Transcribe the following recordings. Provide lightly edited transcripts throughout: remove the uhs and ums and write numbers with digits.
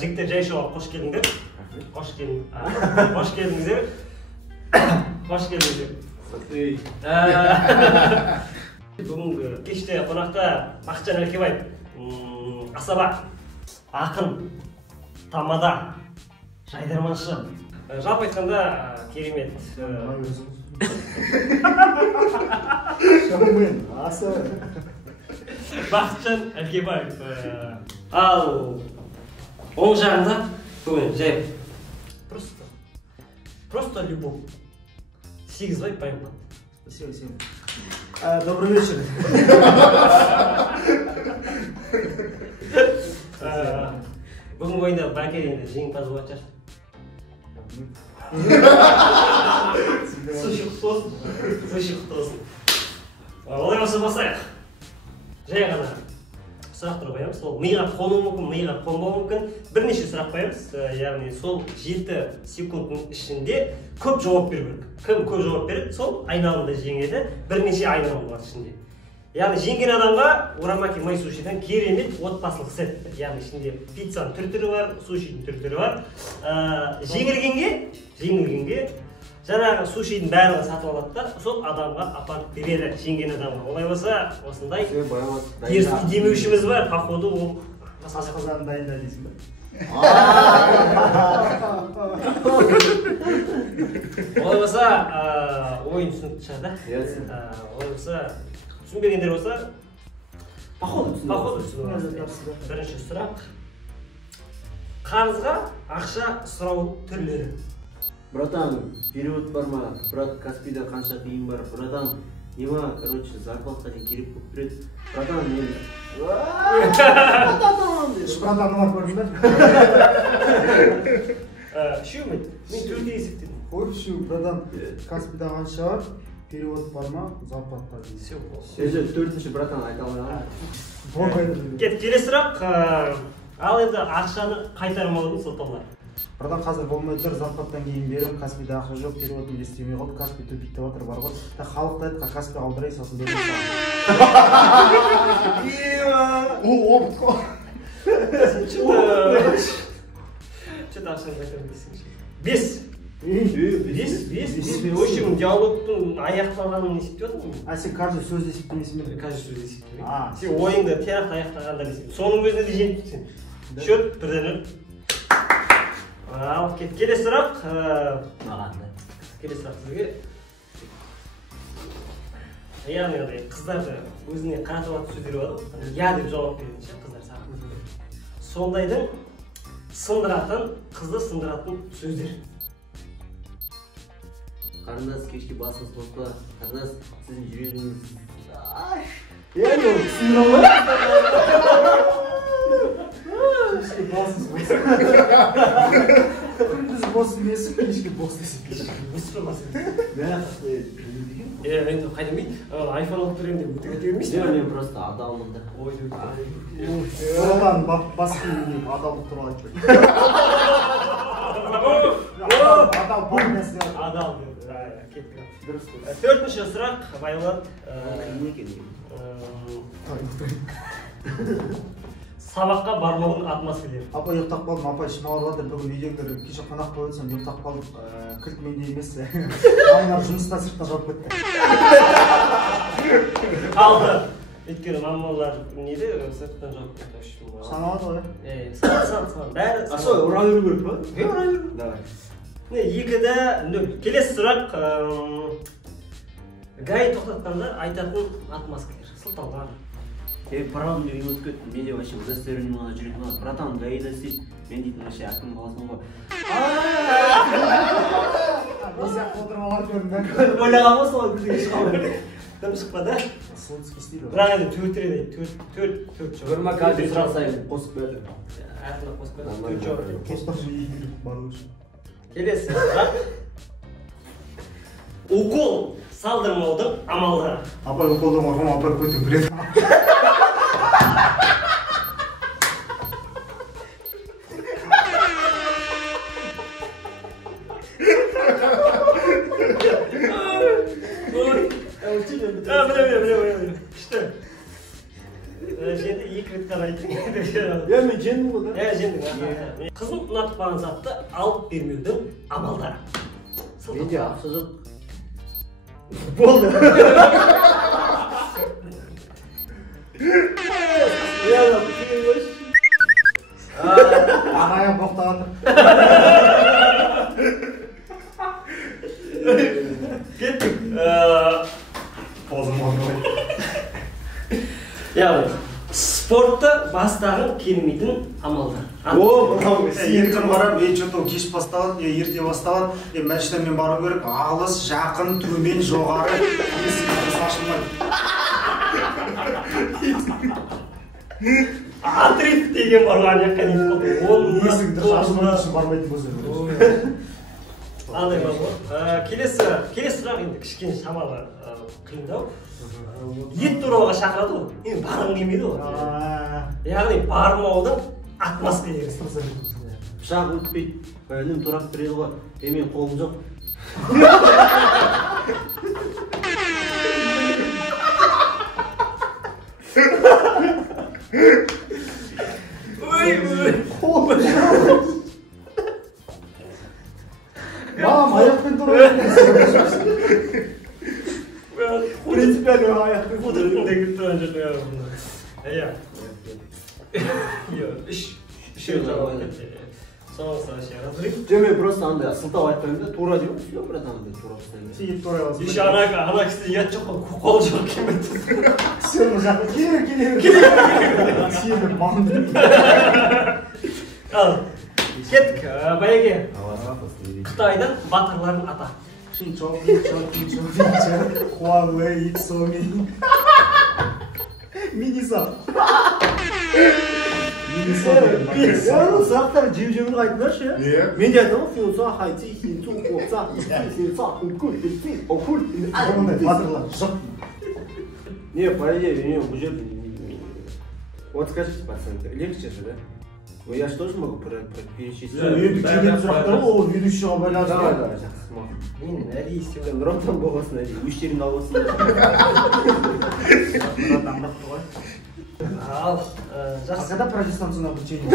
Жігіттер жайшауға қош келдіңдер. Қош келдіңіздер. Қош келдіңіздер. Бүгінгі кеште қонақта Бақытжан Әлкебаев, асаба, ақын, тамада, жайдарманшы. Жалпы айтқанда керемет. Шаммен, асаба. Бақытжан Әлкебаев. Ал оң жағында бүгін жай просто любовь. 8 бай поймал. Спасибо. Добрый вечер. Бүгінгі ойында Бәке енді жеңімпаз болады шығар. Суши құтты болсын. Олай болса басайық. Жай ғана сұрақтар қоямыз. Сол миға қонуы мүмкін, миға қонбауы мүмкін. Бірнеше сұрақ қоямыз. Яғни сол 7 секундтың ішінде көп жауап беру керек. Кім көп жауап береді, сол айналымда жеңеді. Бірнеше айналым бар ішінде. Яғни жеңген адамға Урамаки май сушидан керемет отбасылық сет. Яғни ішінде пиццаның түр-түрі бар, сушидің түр-түрі бар. Жеңілгенге жаңағы сушидің барлығын сатып алады да, сол адамға апарып береді, жеңген адамға. Олай болса, осындай теріс демеушіміз бар, походу ол Асқазан дайында дейсің бе? Олай болса, ойын түсінікті шығар да? Олай болса, түсінбегендер болса, походу түсініп. Бірінші сұрақ. Қарызға ақша сұраудың түрлері. Братан, перевод бар ма? Брат, Каспийда қанша тиын бар? Братан, нема, короче, зарплатқа дейін керек болып тұреді. Братан, мен... Братан, нұмар көрдің бе? Үшеу мен төртке есептедім. Ой, үшеу, братан, Каспийда қанша бар? Перевод бар ма? Зарплатқа дейін. Все болды. Төртінші братан айта алған. Келесі сұрақ. Ал енді ақшаны қайтармаудың сылтаулары. Братан, қазір болмай тұр, зарплаттан кейін берем, Каспийда ақша жоқ, переводын естемей қалды, Каспий төпик деп отыр бар ғой. Халықты айтқа Каспий алдырай, сосын берем. Что-то ақшаны қайтармай десеңші. 5. Өшігім диалогтың аяқталғанын есепте отырмын. Сен каждый сөзді есептемесің бе? Каждый сөзді есептемеймін. Сен ойыңды терақты аяқтағандар есептемеймін. Соның өзіне де жеңіп тұрсың. Счет 1-0. Ал келесі сұрақ. Келесі сұрақ сізге. Яғни қыздарды өзіне қаратып алатын сөздер бар ғой. Я деп жауап беретін қыздар саған. Сондайдың сындыратын, қызды сындыратын сөздер. Қарындас, кешке басыңыз қоспа. Қарындас, сіздің жүрегіңіз... Яғни ол түсіндір алмай? Кешке босыз болсын. Күндіз бос емесін, кешке бос десін. Бос болмасын. Енді қайдамайды, айфон алып беремін деп өте бермейсің. Мен просто адалмын да. Бұралан бас киіміне адалдық туралы айтпайды. Адал бұл нәрсе. Адал деп. Төртінші сұрақ, Байлан. Сабаққа бармауын атмосфера. Апа ұйықтап қалдым, апа ішім ауырады, бүгін үйдегілер кеше қонақ қойып отырсам ұйықтап қалдым, кілт менде емес. Мамалар жұмыста сыртта жауап кетті. Қалды. Өйткені мамалар неде сырттан жауап кетті. Саналады ғой? Сан. Бәрі. Асой, ұра беру керек па? Ұра беру. Давай. 2-0. Келесі сұрақ. Гай тоқтатқанда айтатын атмосфера. Сылтаулар. Парадым деген өтіп кеттім, менде вообще удостоверением ғана жүретін болады. Братан, гаида істейді, мен дейтін вообще әкім қаласың ғой. Мен сияқты отырып алар көрдім бе? Ойлаған ба солай күлдегі шығамын. Дым шықпады. Солтүстік істейді. Бірақ енді төрт жауап. Бір макады сұрақ сайын қосып берді. Әртіне қосып берді. Төрт жауап. Қоспақ жиі келіп бару үшін. Келесі сұрақ. Укол салдырмаудың амалдары. Апай уколдан барғам, апай көтіп біледі. Міне. Күшті. Жерде 2 шведканы айтың. Я мен жеңдім ғой да. Жеңдің. Қызым ұнатып қалған затты алып бермеудің амалдары. Менде ақша жоқ. Болды. Ағайын боқтағанды. Кеттік. Позым болмай. Яғни, спортты бастағың келмейтін амалдар. Ертең барам, что-то кеш басталады, ерте басталады, мәшінмен бару керек, алыс, жақын, төмен, жоғары, есігіміз ашылмайды. Атриф деген барған яққа дейін болды. Есік дұрыс ашылмайды үшін бармайтын болса. Андай бар ғой. Келесі сұрақ енді кішкене шамалы қиындау. Ет турауға шақырады ғой. Енді барғың келмейді ғой. Яғни бармаудың атмосферасы. Пышақ өтпейді. Үнім тұрап тұреді ғой. Мен қолым жоқ. Мам, аяқпен тұрады. Принципиально аяқпен қудырдың деген тұрған жоқ. Мен просто андай сылтау айтпаймын да, тура деймін, все, братан, тура ұстаймын. Сейіт тура аласың. Еще ана кісі ұят жоқ қой, қол жоқ келмейді. Сені жақын, келе. Сені маңды. Кеттік, баяге. Қытайдың батырларын ата. Шинчо, Хуавей, Иксоми. Минисап. Сұрақтар жеу-жеңіл айтыңдаршы, е? Мен де айтамын, финуса, хайти, хинту, қопса, сенса, күнкүл, күнкүл, оқүл. Ондай батырлар жоқ. Не, по идее, бұл жерде... Вот скажите, пацаны, легче же, да? Я же тоже могу перечислить. Енді келетін сұрақтар ол ведущийға байланысты. Давай, жақсы, мақұл. Мен әлі істеуім. Нұротан болғасын, әлі, өштерін алғасын. Нұротан бақты ғой. Ал, жақсы. Когда протестантсына обучение?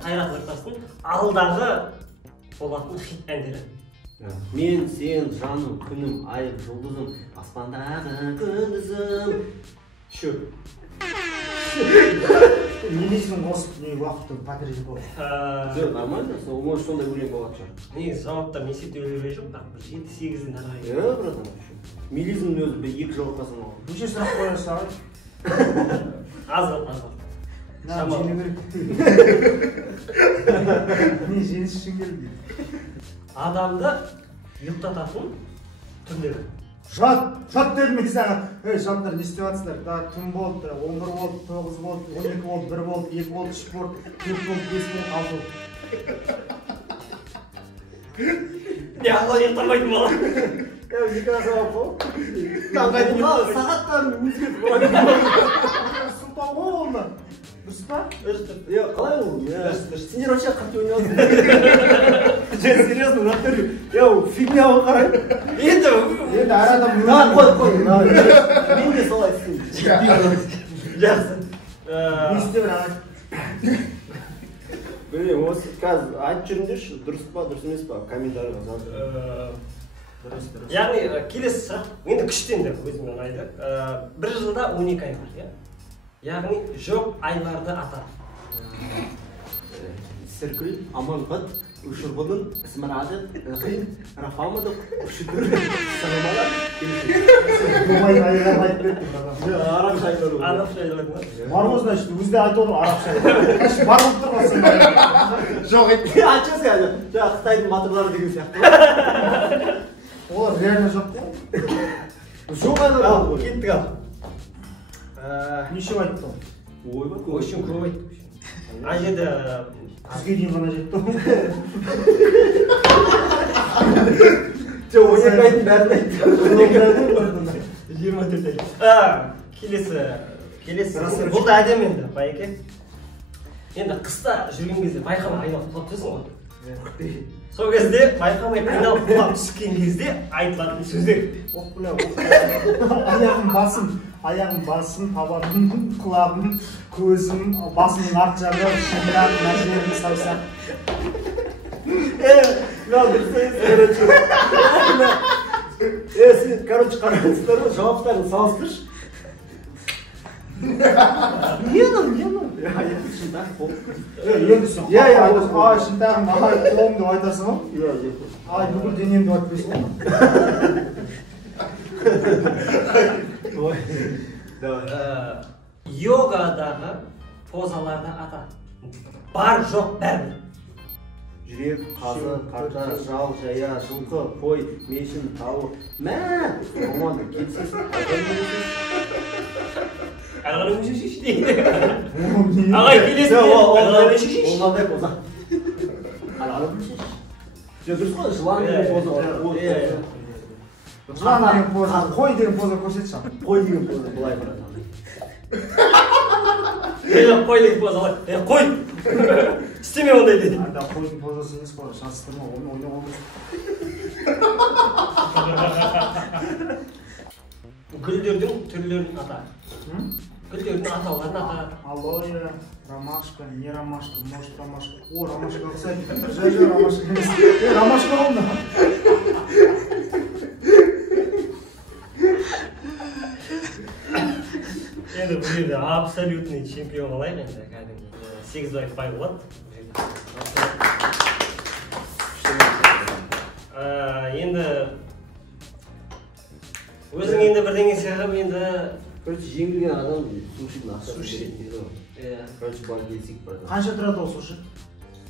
Қайрат Нұртастың алдағы болатын хит әндері. Мен, сен, жаным, күнім, айым, жұлдызым, аспандағы күндізім. Шөп. Немесінің қосып уақытты патрежі болды. Жоқ, нормально, может сондай өлең болады шығар. Негізі жауаптар несете өлең жоқ, бірақ 7-8-ден арай. Братан, мелизмнің өзі 2 жауапқа саналады. Неше сұрақ қояр саған? Азғыр. Жеңе керек. Не жеңіс үшін келді? Адамды ұйықтататын түрлері. Жат дедім мен саған. Жаттар не істеп жатсыздар? Түн болды, 11 болды, 9 болды, 12 болды, 1 болды, 2 болды, 3 болды, 4 болды, 5 болды, 6 болды. Не ақылы ұйықтамайтын бала. Екі азауап бол. Сағаттарын өзгертіп болады. Сұлтан ғой онда. Дұрыс па? Қалай ол? Сендер вообще қатты ойнаусын. Серьезно, натуре. Фигня ғой қарай. Енді әр адам қой. Мен де солай істеймін. Жақсы. Не істеп ағай? Білмеймін, осы қазір айтып жүріңдерші, дұрыс па, дұрыс емес па, комментарийға жазып. Яғни келесі сұрақ, енді күштен де өзіме ұнайды. Бір жылда 12 ай бар, иә? Яғни жоқ айларды атар. Сіркіл, аманғат, ұшырбының, ісмарадық, қиын, рафамадық, үшікір, сағымалар, Думай айлар айтып берді. арапша айлар ғой. Арапша айлар ма? Бар ғой, значит, өзі де айтып отыр арапша. Бар болып тұр ғой сен. Жоқ айтты. Айтшы сен, жаңа Қытайдың батырлары деген сияқты. Олар реально жоқ та? Жоқ айлар ғой. Кеттік ал. Неше айтты ол? Ойбай, Очень көп айтты. Ана жерде Күзге дейін ғана жетті ғой. Жоқ, 12 айдың бәрін айтты. 24 ай. Келесі. Бұл да әдем енді, байеке. Енді қыста жүрген кезде байқамай айналып қалып тұрсың ғой. Сол кезде байқамай қиналып құлап түскен кезде айтылатын сөздер. аяғым басым, табаным, құлағым, көзім, басымның арт жағы, шындап, мына жерім саусақ. Короче, қараңыздар ғой, жауаптарын салыстыршы. Не надо? Шынтақ болып. Енді сен шынтағым, қолым деп айтасың ғой? Бүкіл денем деп айтпайсың ғой? Йогадағы позаларды ата. Бар жоқ бәрі. Жүрек, қазы, қарта, жал, жая, жылқы, қой, мешін, тауық. Роман, келсесің, Ағайын шешеш дейді. Ағай келесің. Ағайын шешеш. Ол қандай поза? Ағайын шешеш. Дұрыс қой, жылан деген поза. Жылан деген поза, қой деген поза көрсетші. Қой деген поза былай братан. Қой деген поза ғой. Қой. Істеме ондай дейді. Анда қойдың позасы емес қой, шатыстырма, оны ойнап отырсың. Гүлдердің түрлерін ата. Гүлдердің атауларын ата. Алоэ, ромашка, не ромашка, может ромашка. О, ромашка ұқсайды. Жай ромашка емес. Ромашка олды. Енді бұл жерде абсолютный чемпион алайық енді кәдімгі. 8 пай болады. Енді өзің енді бірдеңе сыйлап енді Короче, жеңілген адам сушидің ақшасын беретін дейді ғой. Короче, бар келсек братан. Қанша тұрады ол суши?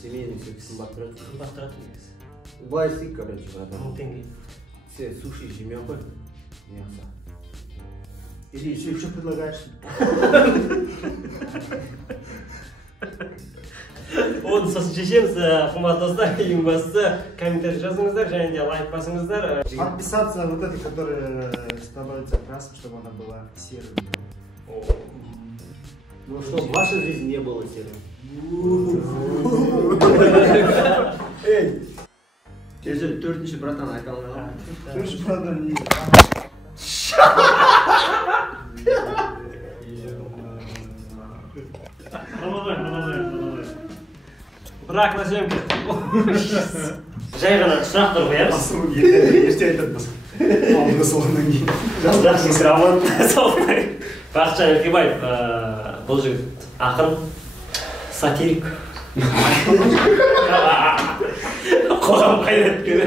Семейный қымбат тұрады. қымбат тұрады негізі. Былай істейік, короче, братан. 1000 теңге. Сен суши жемей ақ қой. Не қылса. Или что предлагаешь? Оны сосын шешеміз, қымбат достар, ең бастысы комментарий жазыңыздар, және де лайк басыңыздар. Подписаться вот этой, которая становится красной, чтобы она была серой. Ну, чтобы в вашей жизни не было серой. Эй! Кеше төртінші братан айта алмай. Төртінші братан не? Бірақ насем кетті. Жай ғана сұрақтар қоямыз. Ерте айтады. Алдыңғы соғынан кейін. Жақсы сұрамын. Бақытжан Еркебаев, бұл жігіт ақын, сатирик. Қоғам қайраткері.